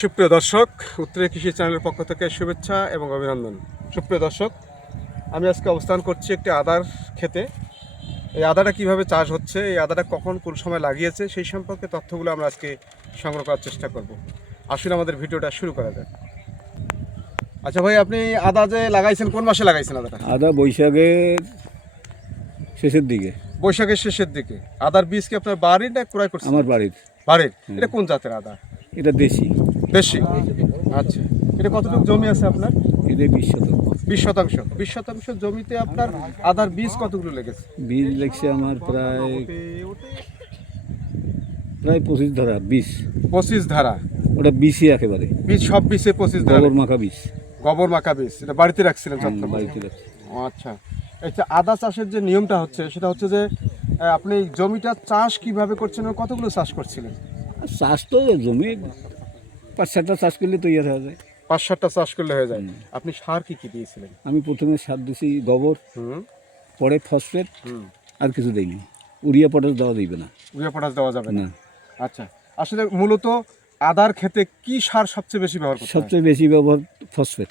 সুপ্রিয় দর্শক উত্তরে কৃষি চ্যানেলের পক্ষ থেকে শুভেচ্ছা এবং অভিনন্দন। সুপ্রিয় দর্শক আমি আজকে অবস্থান করছি একটি আদার খেতে এই আদাটা কীভাবে চাষ হচ্ছে এই আদাটা কখন কোন সময় লাগিয়েছে সেই সম্পর্কে তথ্যগুলো আমরা আজকে সংগ্রহ করার চেষ্টা করব। আসলে আমাদের ভিডিওটা শুরু করা যাক। আচ্ছা ভাই আপনি আদা যে লাগাইছেন কোন মাসে লাগাইছেন আদাটা? আদা বৈশাখের শেষের দিকে। বৈশাখের শেষের দিকে। আদার বীজ কি আপনার বাড়ির না ক্রয় করছেন? আমার বাড়ির। বাড়ির। এটা কোন জাতের আদা? এটা দেশি। বেশি? আচ্ছা। এটা কতটুকু জমি আছে আপনার? এটা বিশ শতক বিশ শতাংশ। বিশ শতাংশ জমিতে আপনার আদার বীজ কতগুলো লেগেছে? বীজ লেগছে আমার প্রায় প্রায় পঁচিশ ধরা বিশ। পঁচিশ ধারা। ওটা বিশই একেবারে। বীজ সব বীজে পঁচিশ ধারা। গোবর মাখা বিষ গোবর মাখা বীজ। এটা বাড়িতে রাখছিলেন যত্ন বাড়িতে রাখছি। আচ্ছা। আচ্ছা আদা চাষের যে নিয়মটা হচ্ছে সেটা হচ্ছে যে আপনি জমিটা চাষ কীভাবে করছেন কতগুলো চাষ করছিলেন? চাষ তো জমি পাঁচ সাতটা চাষ করলে তৈরি হয়ে যায়। পাঁচ সাতটা চাষ করলে হয়ে যায়। আপনি সার কি কি দিয়েছিলেন? আমি প্রথমে সার দিছি গোবর পরে ফসফেট আর কিছু দেইনি। উড়িয়া পটাশ দেওয়া দিবে না। উড়িয়া পটাশ দেওয়া যাবে না? আচ্ছা। আসলে মূলত আদার ক্ষেতে কি সার সবচেয়ে বেশি ব্যবহার করতে সবচেয়ে বেশি ব্যবহার ফসফেট।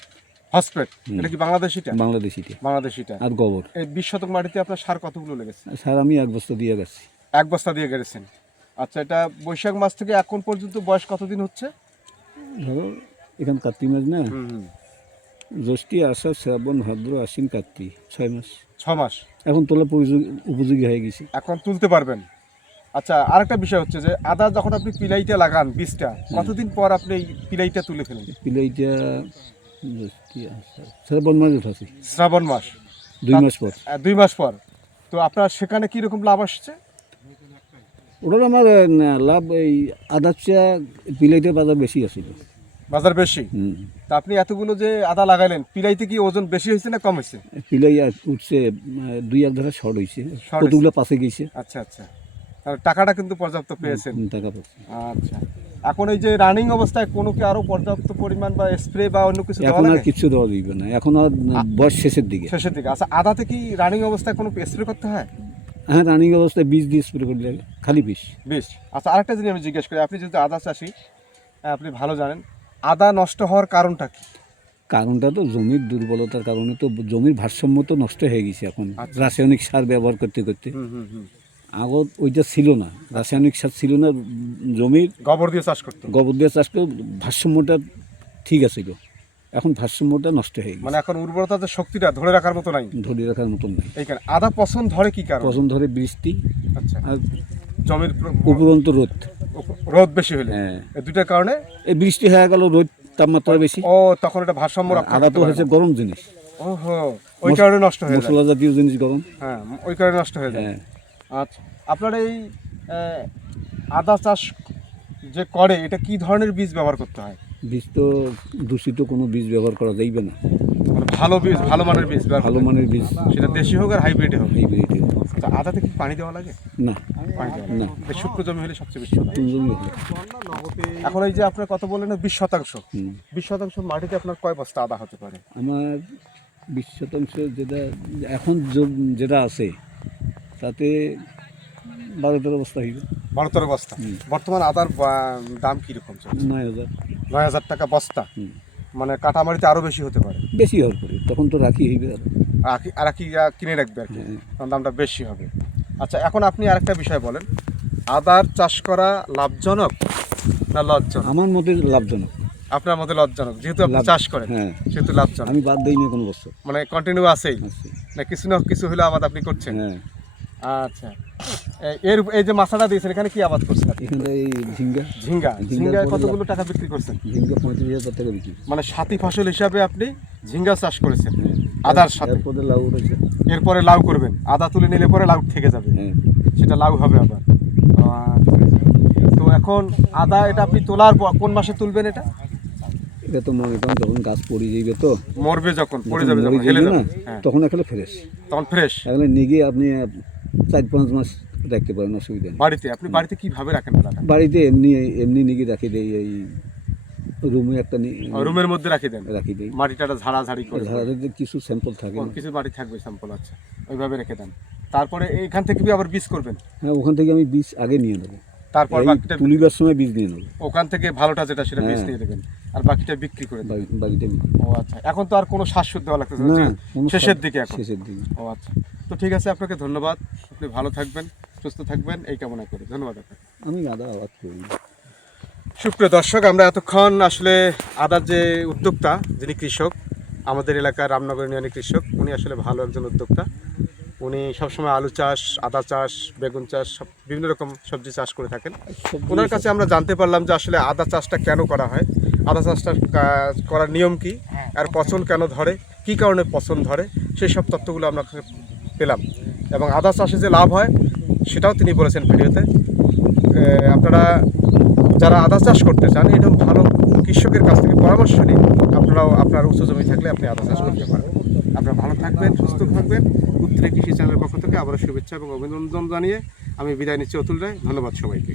ফসফেট? এটা কি বাংলাদেশিটা? বাংলাদেশিতে বাংলাদেশিটা। আর গোবর। এই বিশ শতক মাটিতে আপনার সার কতগুলো লেগেছে? সার আমি এক বস্তা দিয়ে গেছি। এক বস্তা দিয়ে গেছেন। আচ্ছা এটা বৈশাখ মাস থেকে এখন পর্যন্ত বয়স কতদিন হচ্ছে? ধরো এখান কার্তিক মাস না? জ্যৈষ্ঠী আষাঢ় শ্রাবণ ভাদ্র আশ্বিন কার্তিক ছয় মাস। ছ মাস। এখন তোলা উপযোগী হয়ে গেছে। এখন তুলতে পারবেন। আচ্ছা আরেকটা বিষয় হচ্ছে যে আদা যখন আপনি পিলাইটা লাগান বীজটা কতদিন পর আপনি এই পিলাইটা তুলে ফেলেন? পিলাইটা শ্রাবণ মাস উঠাছি। শ্রাবণ মাস। দুই মাস পর। দুই মাস পর। তো আপনার সেখানে কি রকম লাভ আসছে? ওটার আমার লাভ এই আদার চা পিলাইতে বাজার বেশি আছিল। বাজার বেশি? হুম। তা আপনি এতগুলো যে আদা লাগাইলেন পিলাইতে কি ওজন বেশি হয়েছে না কম হয়েছে? পিলাই উঠছে দুই এক ধারা শর্ট হয়েছে। কতগুলো পাশে গেছে। আচ্ছা আচ্ছা। আর টাকাটা কিন্তু পর্যাপ্ত পেয়েছেন। টাকা আচ্ছা। এখন এই যে রানিং অবস্থায় কোনো কি আরও পর্যাপ্ত পরিমাণ বা স্প্রে বা অন্য কিছু এখন আর কিছু দেওয়া দিবে না। এখন আর বয়স শেষের দিকে। শেষের দিকে। আচ্ছা আদাতে কি রানিং অবস্থায় কোনো স্প্রে করতে হয়? হ্যাঁ রানিং অবস্থায় বীজ দিয়ে স্প্রে করলে লাগে খালি বিষ বেশ আচ্ছা আরেকটা জিনিস আমি জিজ্ঞেস করি আপনি যেহেতু আদা চাষি হ্যাঁ, আপনি ভালো জানেন আদা নষ্ট হওয়ার কারণটা কি? কারণটা তো জমির দুর্বলতার কারণে তো জমির ভারসাম্য তো নষ্ট হয়ে গেছে এখন আচ্ছা। রাসায়নিক সার ব্যবহার করতে করতে। আগত ওইটা ছিল না রাসায়নিক সার ছিল না জমির গোবর দিয়ে চাষ করতো? গোবর দিয়ে চাষ করে ভারসাম্যটা ঠিক আছিল এখন ভারসাম্যটা নষ্ট হয়ে গেছে। মানে এখন উর্বরতার যে শক্তিটা ধরে রাখার মতো নাই। ধরে রাখার মতন নাই। এইখানে আদা পছন্দ ধরে কি কারণ? পছন্দ ধরে বৃষ্টি আচ্ছা। আর জমির প্র- উপরন্ত রোদ। রোদ বেশি হলে? হ্যাঁ। এই দুটার কারণে? এই বৃষ্টি হয়ে গেল রোদ তাপমাত্রা বেশি। ও তখন এটা ভারসাম্য রক্ষা আদা তো হচ্ছে গরম জিনিস। ওহো ওই কারণে নষ্ট হয়ে যায়। মশলা জাতীয় জিনিস গরম। হ্যাঁ ওই কারণে নষ্ট হয়ে যায়। হ্যাঁ। আচ্ছা আপনার এই আদা চাষ যে করে এটা কি ধরনের বীজ ব্যবহার করতে হয়? বীজ তো দূষিত কোনো বীজ ব্যবহার করা যাইবে না। মানে ভালো বীজ ভালো মানের বীজ ভালো মানের বীজ। সেটা দেশি হোক আর হাইব্রিড হোক। হাইব্রিড আচ্ছা আদাতে কি পানি দেওয়া লাগে? না। পানি দেওয়া না। শুক্র জমি হলে সবচেয়ে বেশি। নতুন জমি এখন এই যে আপনার কত বললেন বিশ শতাংশ। বিশ শতাংশ মাটিতে আপনার কয় বস্তা আদা হতে পারে? আমার বিশ শতাংশ যেটা এখন যেটা আছে তাতে বারো তেরো বস্তা হইবে। বারো তেরো বস্তা। বর্তমান আদার দাম কীরকম নয় হাজার। নয় হাজার টাকা বস্তা। মানে কাটামারিতে আরও বেশি হতে পারে। বেশি হওয়ার পরে তখন তো রাখি হইবে আর। আর আহ, কিনে রাখবে আর কি। হ্যাঁ। তখন দামটা বেশি হবে। আচ্ছা এখন আপনি আরেকটা বিষয় বলেন। আদার চাষ করা লাভজনক না লজ্জনক? আমার মতে লাভজনক। আপনার মতে লজ্জনক যেহেতু আপনি চাষ করেন হ্যাঁ। সেহেতু লাভজনক। আমি বাদ দিই না কোনো বছর মানে কন্টিনিউ আছেই। আছে। না কিছু না কিছু হলে আবাদ আপনি করছেন। হ্যাঁ। আচ্ছা। এর এই যে মাছাটা দিয়েছেন এখানে কি আবাদ করছেন এখানে এই ঝিঙ্গা। ঝিঙ্গা। পরে কতগুলো টাকা বিক্রি করছেন? ঝিঙ্গা পঁয়ত্রিশ হাজার টাকা বিক্রি। মানে সাথী ফসল হিসাবে আপনি ঝিঙ্গা চাষ করেছেন আদার সাথে। এরপরে লাউ উঠেছে। এরপরে লাউ করবেন। আদা তুলে নিলে পরে লাউ থেকে যাবে। হ্যাঁ। সেটা লাউ হবে আবার। তো এখন আদা এটা আপনি তোলার পর কোন মাসে তুলবেন এটা? এটা তো মনে করেন যখন গাছ পড়ে যাইবে তো। মরবে যখন পড়ে যাবে যখন হেলে যাবে। হ্যাঁ। তখন এখানে ফ্রেশ তখন ফ্রেশ এখানে নিগে আপনি চার পাঁচ মাস রাখতে পারেন অসুবিধা নেই। বাড়িতে? আপনি বাড়িতে কীভাবে রাখেন আদাটা বাড়িতে এমনি এমনি নিগে রাখি দেই এই রুমে একটা নি- রুমের মধ্যে রাখি দেন? রাখি দেই। মাটিটা ঝাড়াঝাড়ি করে ধারে যে কিছু স্যাম্পল থাকে কিছু মাটি থাকবে স্যাম্পল আছে ওইভাবে রেখে দেন। তারপরে এইখান থেকে আবার বীজ করবেন? হ্যাঁ ওখান থেকে আমি বীজ আগে নিয়ে নেব। তারপর তুলিবার সময় বীজ নিয়ে নেব। ওখান থেকে ভালোটা যেটা সেটা বীজ হ্যাঁ। নিয়ে দেবেন। আর বাকিটা বিক্রি করে বাকিটা ও আচ্ছা এখন তো আর কোনো শ্বাসশুদ্ধ দেওয়া লাগতেছে না শেষের দিকে এখন। শেষের দিকে। ও আচ্ছা তো ঠিক আছে আপনাকে ধন্যবাদ আপনি ভালো থাকবেন সুস্থ থাকবেন এই কামনা করি ধন্যবাদ আপনাকে। আমি আদা আবাদ করি। সুপ্রিয় দর্শক আমরা এতক্ষণ আসলে আদার যে উদ্যোক্তা যিনি কৃষক আমাদের এলাকার রামনগর ইউনিয়নের কৃষক উনি আসলে ভালো একজন উদ্যোক্তা। উনি সবসময় আলু চাষ আদা চাষ বেগুন চাষ সব বিভিন্ন রকম সবজি চাষ করে থাকেন। ওনার কাছে আমরা জানতে পারলাম যে আসলে আদা চাষটা কেন করা হয় আদা চাষটা করার নিয়ম কি? আর পচন কেন ধরে? কি কারণে পচন ধরে? সেই সব তথ্যগুলো আমরা পেলাম। এবং আদা চাষে যে লাভ হয় সেটাও তিনি বলেছেন ভিডিওতে। আপনারা যারা আদা চাষ করতে চান এরকম ভালো কৃষকের কাছ থেকে পরামর্শ নিয়ে আপনারাও আপনার উঁচু জমি থাকলে আপনি আদা চাষ করতে পারেন। আপনারা ভালো থাকবেন সুস্থ থাকবেন। উত্তরে কৃষি চ্যানেলের পক্ষ থেকে আবারও শুভেচ্ছা এবং অভিনন্দন জানিয়ে আমি বিদায় নিচ্ছি অতুল রায়। ধন্যবাদ সবাইকে।